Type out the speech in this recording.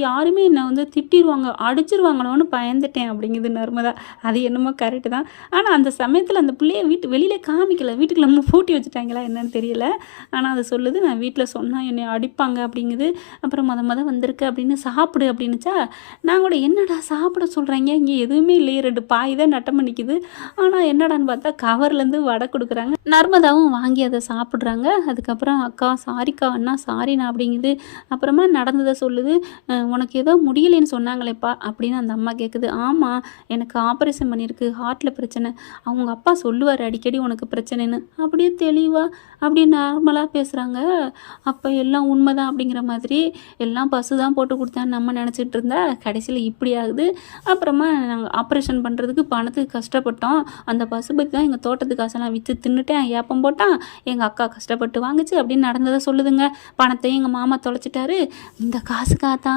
யாருமே என்ன வந்து திட்டிருவாங்க, அடிச்சிருவாங்களோன்னு பயந்துட்டேன் அப்படிங்குது நர்மதா. அது என்னமோ கரெக்ட்டு தான். ஆனா அந்த சமயத்தில அந்த பிள்ளைய வீட்டு வெளியில காமிக்கல. வீட்டுக்குள்ள பூட்டி வச்சுட்டாங்களா என்னன்னு தெரியல. ஆனா அது சொல்லுது, "நான் வீட்ல சொன்னா என்னைய அடிப்பாங்க" அப்படிங்குது. அப்புறம் மொத வந்திருக்கு அப்படின்னு சாப்பிடு அப்படின்னுச்சா, நான் கூட என்னடா சாப்பிட சொல்றாய்ங்க, இங்க எதுவுமே இல்லையே 2 பாய் தான் நட்டமா நிக்குது. ஆனா என்னடான்னு பார்த்தா கவர்லேருந்து வடை குடுக்குறாங்க. நர்மதாவும் வாங்கி அத சாப்பிடுறாங்க. அதுக்கப்புறம் "அக்கா சாரிக்கா, அண்ணா சாரிண்ணா" அப்படிங்குது. அப்புறமா நடந்தத சொல்லுது. உனக்கு ஏதோ முடியலைன்னு சொன்னாங்களேப்பா" அப்படின்னு அந்த அம்மா கேட்குது. "ஆமா, எனக்கு ஆப்ரேஷன் பண்ணியிருக்கு. ஹார்ட்ல பிரச்சனை. அவங்க அப்பா சொல்லுவாரு அடிக்கடி உனக்கு பிரச்சனைன்னு." அப்படியே தெளிவா, அப்படியே நார்மலா பேசுறாங்க. அப்ப எல்லாம் உண்மைதான் அப்படிங்கிற மாதிரி, எல்லாம் பசு தான் போட்டு குடுத்தான்னு நம்ம நெனச்சிட்டு இருந்தா, கடைசியில இப்படி ஆகுது. அப்புறமா நாங்க ஆப்ரேஷன் பண்றதுக்கு பணத்துக்கு கஷ்டப்பட்டோம். அந்த பசுபதி தான் எங்க தோட்டத்து காசெல்லாம் வித்து தின்னுட்டேன், ஏப்பம் போட்டான். எங்க அக்கா கஷ்டப்பட்டு வாங்குச்சு அப்படின்னு நடந்தத சொல்லுதுங்க. பணத்தையும் எங்க மாமா தொலைச்சிட்டாரு. இந்த காசுக்காக தான்